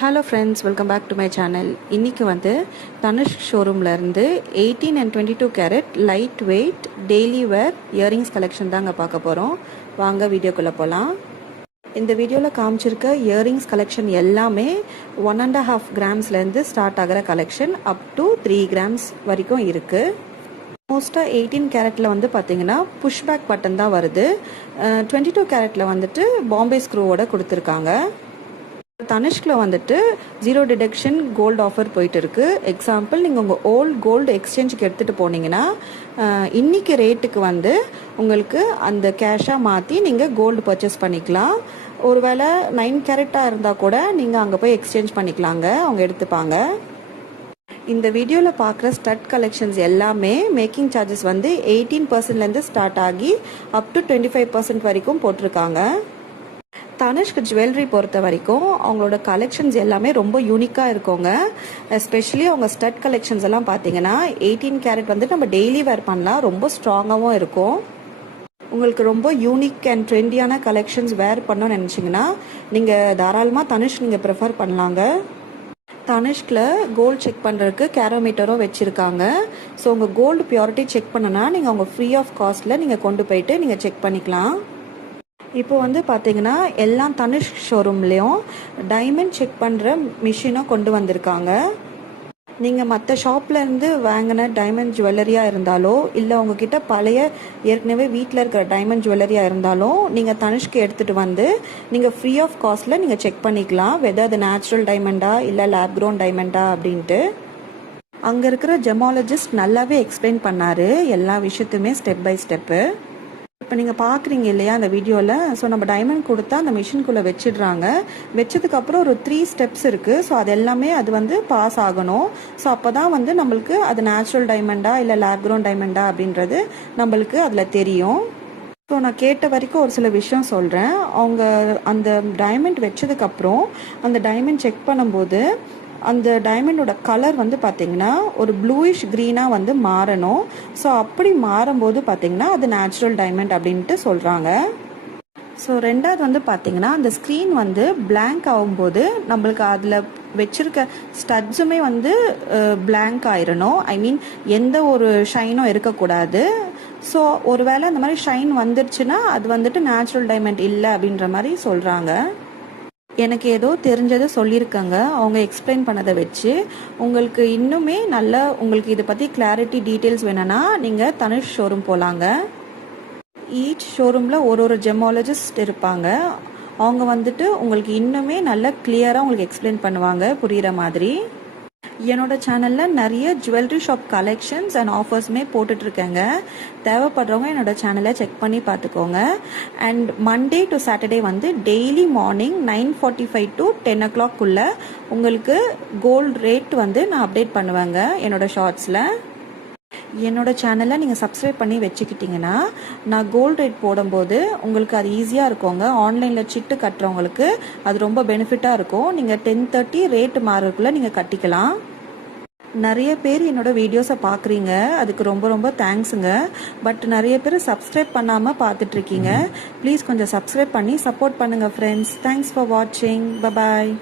Hello friends, welcome back to my channel. இன்றைக்கி வந்து தனுஷ் ஷோரூம்லேருந்து 18 and 22 carat light weight daily wear earrings collection தாங்க பார்க்க போகிறோம். வாங்க வீடியோக்குள்ளே போகலாம். இந்த வீடியோவில் காமிச்சிருக்க இயரிங்ஸ் கலெக்ஷன் எல்லாமே 1.5 கிராம்ஸ்லேருந்து ஸ்டார்ட் ஆகிற கலெக்ஷன் அப் டு 3 கிராம்ஸ் வரைக்கும் இருக்குது. மோஸ்ட்டாக 18 கேரட்டில் வந்து பார்த்தீங்கன்னா புஷ்பேக் பட்டன் தான் வருது. 22 கேரட்டில் வந்துட்டு பாம்பே ஸ்க்ரூவோட கொடுத்துருக்காங்க. தனுஷ்கில் வந்துட்டு 0 டிடக்ஷன் கோல்டு ஆஃபர் போயிட்டு இருக்கு. எக்ஸாம்பிள், நீங்கள் உங்கள் ஓல்டு கோல்டு எக்ஸ்சேஞ்சுக்கு எடுத்துகிட்டு போனீங்கன்னா இன்னைக்கு ரேட்டுக்கு வந்து உங்களுக்கு அந்த கேஷாக மாற்றி நீங்கள் கோல்டு பர்ச்சேஸ் பண்ணிக்கலாம். ஒருவேளை 9 கேரட்டாக இருந்தால் கூட நீங்கள் அங்கே போய் எக்ஸ்சேஞ்ச் பண்ணிக்கலாங்க, அவங்க எடுத்துப்பாங்க. இந்த வீடியோவில் பார்க்குற ஸ்டட் கலெக்ஷன்ஸ் எல்லாமே மேக்கிங் சார்ஜஸ் வந்து 18%லேருந்து ஸ்டார்ட் ஆகி அப் டு 25% வரைக்கும் போட்டிருக்காங்க. தனுஷ்க்கு ஜுவல்லரி பொறுத்த வரைக்கும் அவங்களோட கலெக்ஷன்ஸ் எல்லாமே ரொம்ப யூனிக்காக இருக்குங்க. எஸ்பெஷலி அவங்க ஸ்டட் கலெக்ஷன்ஸ் எல்லாம் பார்த்தீங்கன்னா 18 கேரட் வந்து நம்ம டெய்லி வேர் பண்ணலாம், ரொம்ப ஸ்ட்ராங்காகவும் இருக்கும். உங்களுக்கு ரொம்ப யூனிக் அண்ட் ட்ரெண்டியான கலெக்ஷன்ஸ் வேர் பண்ணணும்னு நினச்சிங்கன்னா நீங்கள் தாராளமாக தனுஷ் நீங்கள் ப்ரிஃபர் பண்ணலாங்க. தனுஷ்கில் கோல்டு செக் பண்ணுறதுக்கு கேரோமீட்டரும் வச்சுருக்காங்க. ஸோ உங்கள் கோல்டு பியூரிட்டி செக் பண்ணனா நீங்கள் அவங்க ஃப்ரீ ஆஃப் காஸ்ட்டில் நீங்கள் கொண்டு போயிட்டு நீங்கள் செக் பண்ணிக்கலாம். இப்போ வந்து பார்த்தீங்கன்னா எல்லாம் தனுஷ் ஷோரூம்லேயும் டைமண்ட் செக் பண்ணுற மிஷினும் கொண்டு வந்திருக்காங்க. நீங்கள் மற்ற ஷாப்லேருந்து வாங்கின டைமண்ட் ஜுவல்லரியாக இருந்தாலோ இல்லை உங்ககிட்ட பழைய ஏற்கனவே வீட்டில் இருக்கிற டைமண்ட் ஜுவல்லரியாக இருந்தாலும் நீங்கள் தனுஷ்க்கு எடுத்துகிட்டு வந்து நீங்கள் ஃப்ரீ ஆஃப் காஸ்ட்டில் நீங்கள் செக் பண்ணிக்கலாம், வெதர் அது நேச்சுரல் டைமண்டா இல்லை லேப் க்ரோன் டைமண்டா அப்படின்ட்டு. அங்கே இருக்கிற ஜெமாலஜிஸ்ட் நல்லாவே எக்ஸ்பிளைன் பண்ணார் எல்லா விஷயத்தையுமே ஸ்டெப் பை ஸ்டெப்பு. இப்போ நீங்கள் பார்க்குறீங்க இல்லையா அந்த வீடியோவில், ஸோ நம்ம டைமண்ட் கொடுத்தா அந்த மிஷின்குள்ளே வச்சிடுறாங்க. வச்சதுக்கப்புறம் ஒரு 3 ஸ்டெப்ஸ் இருக்குது. ஸோ அது எல்லாமே அது வந்து பாஸ் ஆகணும். ஸோ அப்போ தான் வந்து நம்மளுக்கு அது நேச்சுரல் டைமண்டா இல்லை லேப் க்ரோன் டைமண்டா அப்படின்றது நம்மளுக்கு அதில் தெரியும். ஸோ நான் கேட்ட வரைக்கும் ஒரு சில விஷயம் சொல்கிறேன். அவங்க அந்த டைமண்ட் வச்சதுக்கப்புறம் அந்த டைமண்ட் செக் பண்ணும்போது அந்த டைமண்டோட கலர் வந்து பார்த்திங்கன்னா ஒரு ப்ளூயிஷ் க்ரீனாக வந்து மாறணும். ஸோ அப்படி மாறும்போது பார்த்திங்கன்னா அது நேச்சுரல் டைமண்ட் அப்படின்ட்டு சொல்கிறாங்க. ஸோ ரெண்டாவது வந்து பார்த்திங்கன்னா அந்த ஸ்க்ரீன் வந்து பிளாங்க் ஆகும்போது நம்மளுக்கு அதில் வச்சுருக்க ஸ்டட்ஸுமே வந்து பிளாங்க் ஆயிடணும். ஐ மீன் எந்த ஒரு ஷைனும் இருக்கக்கூடாது. ஸோ ஒருவேளை அந்த மாதிரி ஷைன் வந்துருச்சுன்னா அது வந்துட்டு நேச்சுரல் டைமண்ட் இல்லை அப்படின்ற மாதிரி சொல்கிறாங்க. எனக்கு ஏதோ தெரிஞ்சதை சொல்லியிருக்காங்க அவங்க எக்ஸ்பிளைன் பண்ணதை வச்சு. உங்களுக்கு இன்னுமே நல்லா உங்களுக்கு இதை பற்றி கிளாரிட்டி டீட்டெயில்ஸ் வேணும்னா நீங்கள் தனுஷ் ஷோரூம் போகலாங்க. ஈச் ஷோரூமில் ஒரு ஜெமாலஜிஸ்ட் இருப்பாங்க. அவங்க வந்துட்டு உங்களுக்கு இன்னுமே நல்லா கிளியராக உங்களுக்கு எக்ஸ்பிளைன் பண்ணுவாங்க புரிகிற மாதிரி. என்னோட சேனலில் நிறைய ஜுவல்லரி ஷாப் கலெக்ஷன்ஸ் அண்ட் ஆஃபர்ஸுமே போட்டுட்ருக்கேங்க. தேவைப்படுறவங்க என்னோட சேனலை செக் பண்ணி பார்த்துக்கோங்க. அண்ட் மண்டே டு சாட்டர்டே வந்து டெய்லி மார்னிங் 9:45 to 10 o'clock உங்களுக்கு கோல்டு ரேட் வந்து நான் அப்டேட் பண்ணுவேங்க என்னோட ஷார்ட்ஸில். என்னோட சேனலை நீங்கள் சப்ஸ்கிரைப் பண்ணி வச்சுக்கிட்டிங்கன்னா நான் கோல்டு ரேட் போடும்போது உங்களுக்கு அது ஈஸியாக இருக்குங்க. ஆன்லைனில் சிட்டு கட்டுறவங்களுக்கு அது ரொம்ப பெனிஃபிட்டாக இருக்கும். நீங்கள் 10:30 ரேட்டு மாறுறதுக்குள்ளே நீங்கள் கட்டிக்கலாம். நிறைய பேர் என்னோட வீடியோஸை பார்க்குறீங்க, அதுக்கு ரொம்ப ரொம்ப தேங்க்ஸுங்க. பட் நிறைய பேர் சப்ஸ்கிரைப் பண்ணாமல் பார்த்துட்ருக்கீங்க. ப்ளீஸ் கொஞ்சம் சப்ஸ்கிரைப் பண்ணி சப்போர்ட் பண்ணுங்கள் ஃப்ரெண்ட்ஸ். தேங்க்ஸ் ஃபார் வாட்சிங். பபாய்.